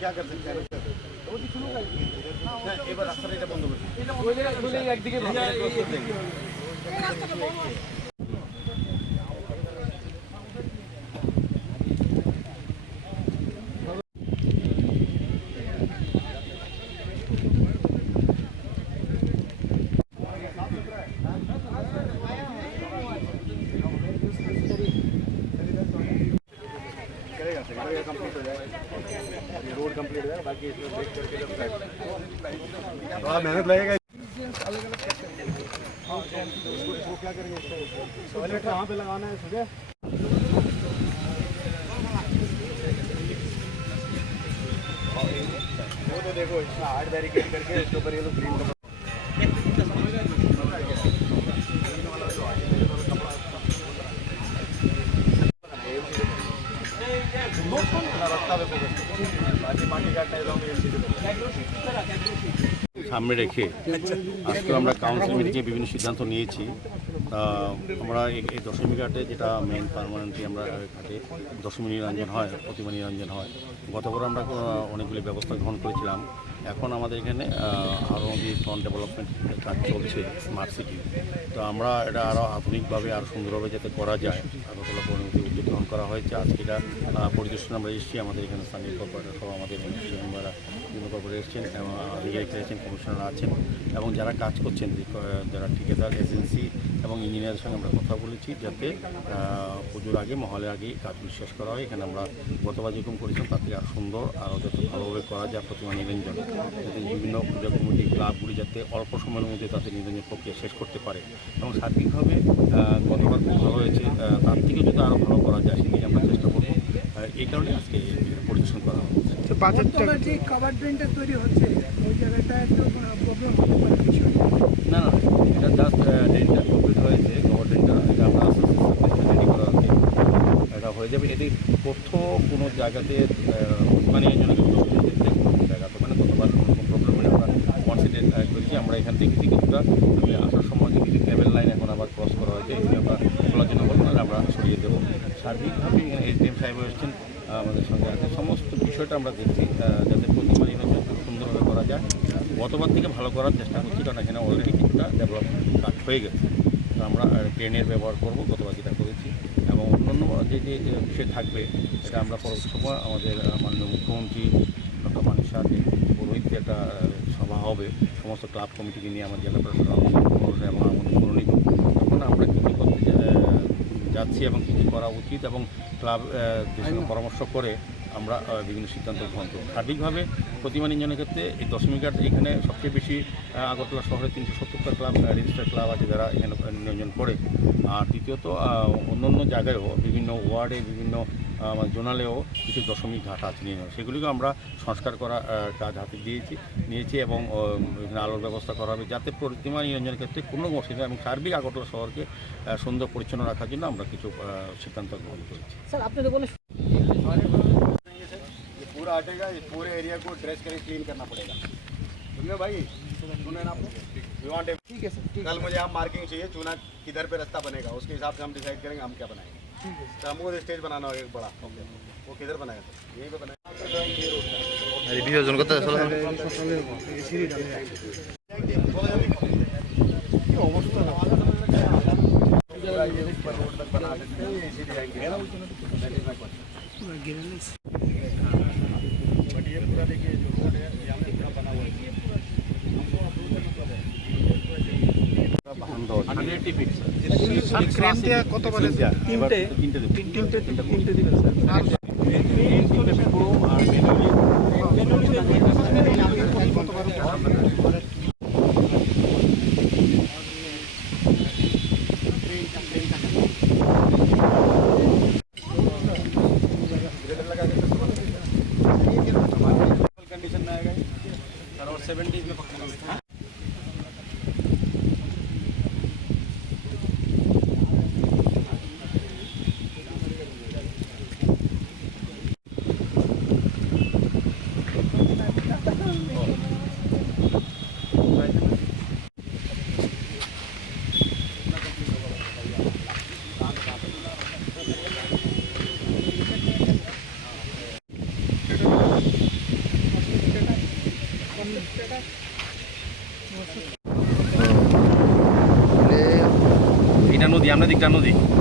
क्या कर सकते हैं एक बार रास्ता এটা বন্ধ করে একদিকে कंप्लीट हो जाएगा, रोड कंप्लीट हो जाएगा, बाकी इसमें ब्रेक करके जब थोड़ा मेहनत लगेगा। वो क्या करेंगे, टॉयलेट कहाँ पे लगाना है सुबह? वो तो देखो इसमें 8 बैरिकेड करके इसके ऊपर ये लोग ग्रीन कपड़ा সামনে রেখে আজকে আমরা কাউন্সিল মিটিংয়ে বিভিন্ন সিদ্ধান্ত নিয়েছি। আমরা এই দশমী ঘাটে যেটা মেন পার্মানেন্টলি আমরা ঘাটে দশমী নিরঞ্জন হয়, প্রতিমা নিরঞ্জন হয়। গতবার আমরা অনেকগুলি ব্যবস্থা গ্রহণ করেছিলাম। এখন আমাদের এখানে আরও ফ্রন্ট ডেভেলপমেন্ট কাজ চলছে স্মার্ট সিটি। তো আমরা এটা আরও আধুনিকভাবে আরও সুন্দরভাবে যাতে করা যায় আগরতলা পরিণতি উদ্যোগ গ্রহণ করা হয়েছে। আজকে এটা পরিদর্শনে আমরা এসেছি। আমাদের এখানে স্থানীয় কর্পোরেটর সহ আমাদের মেম্বাররা বিভিন্ন কর্পোরেট এসেছেন এবং আধিকারিক এসেছেন, কমিশনার আছেন এবং যারা কাজ করছেন, যারা ঠিকাদার এজেন্সি এবং ইঞ্জিনিয়ারের সঙ্গে আমরা কথা বলেছি যাতে পুজোর আগে মহলের আগেই কাজগুলি শেষ করা হয়। এখানে আমরা গতবার যেরকম করেছিলাম তার থেকে আরও সুন্দর আরও যাতে ভালোভাবে করা যায় প্রতিমা নিরঞ্জন, যাতে বিভিন্ন পূজা কমিটি ক্লাবগুলি যাতে অল্প সময়ের মধ্যে তাদের নিরঞ্জন প্রক্রিয়া শেষ করতে পারে এবং সার্বিকভাবে গতবার খুব ভালো হয়েছে, তার থেকে যদি আরও ভালো করা যায় সেদিকে আমরা চেষ্টা করব। এই কারণে আজকে পরিদর্শন করা হবে। যে কভার ড্রেনটা তৈরি হচ্ছে ওই জায়গাটা একটু প্রবলেম হতে পারে বিষয় না, এটা জাস্ট ড্রেনটা কমপ্লিট হয়েছে, কভার ড্রেনটা এটা আমরা আস্তে আস্তে রেডি করা আছে, এটা হয়ে যাবে। এতে কোথাও কোনো জায়গাতে মানে দেখতে কোনো জায়গা তো মানে ততবার কোনো প্রবলেম হলে আমরা কনসিডার করেছি। আমরা এখান থেকে কিছুটা আমি আসার সময় কিছু কেবল লাইন এখন আবার ক্রস করা হয়েছে, এগুলো আমরা খোলার জন্য বলবো না, আমরা সরিয়ে দেবো। সার্বিকভাবে এখানে এসডিএম সাহেব এসেছেন আমাদের সঙ্গে আছে, সমস্ত বিষয়টা আমরা দেখছি যাতে প্রতিমা নিরঞ্জন খুব সুন্দরভাবে করা যায়। গতবার থেকে ভালো করার চেষ্টা করছি, কারণ এখানে অলরেডি কিছুটা ডেভেলপমেন্ট কাজ হয়ে গেছে। তো আমরা ট্রেনের ব্যবহার করব, গতবার যেটা করেছি, এবং অন্যান্য যে বিষয় থাকবে সেটা আমরা পরবর্তী সময় আমাদের মাননীয় মুখ্যমন্ত্রী ডক্টর মানিক শাহ পুরোহিত একটা সভা হবে সমস্ত ক্লাব কমিটিকে নিয়ে আমার জেলা প্রশাসন এবং আমাদের মনোনীত, তখন আমরা কী কী করতে যাচ্ছি এবং কী কী করা উচিত এবং ক্লাব পরামর্শ করে আমরা বিভিন্ন সিদ্ধান্ত গ্রহণ করব। সার্বিকভাবে প্রতিমা নিরঞ্জনের ক্ষেত্রে এই দশমী ঘাট এখানে সবচেয়ে বেশি আগরতলা শহরে 370টা ক্লাব রেজিস্টার্ড ক্লাব আছে যারা এখানে নিরঞ্জন করে। আর দ্বিতীয়ত অন্য জায়গায়ও বিভিন্ন ওয়ার্ডে বিভিন্ন জোনালেও কিছু দশমী ঘাট আছে নিরঞ্জন, সেগুলিকে আমরা সংস্কার করা কাজ হাতে নিয়েছি এবং এখানে আলোর ব্যবস্থা করা হবে যাতে প্রতিমা নিরঞ্জনের ক্ষেত্রে কোনো অসুবিধা এবং সার্বিক আগরতলা শহরকে সুন্দর পরিচ্ছন্ন রাখার জন্য আমরা কিছু সিদ্ধান্ত গ্রহণ করেছি। স্যার আপনি তো বলে पूरा हटेगा, इस पूरे एरिया को ड्रेस करके क्लीन करना पड़ेगा। सुनिए भाई, सुने ना आपको? ठीक है सर, कल मुझे आप मार्किंग चाहिए, चूना किधर पे रास्ता बनेगा उसके हिसाब से हम डिसाइड करेंगे हम क्या बनाएंगे। ठीक है, तो हमको स्टेज बनाना होगा एक बड़ा, वो किधर बनाएगा? यहीं पे बनाएगा। रोड तक बना सकते हैं, इसी जाएंगे पूरा देखिए जो रोड है यहाँ पे पूरा बना हुआ है, কত বলে? তিনটে দিবেন স্যার। कंडीशन में आएगा सर और 70 में पक्का এটা নদী, আমরা দিকটা নদী।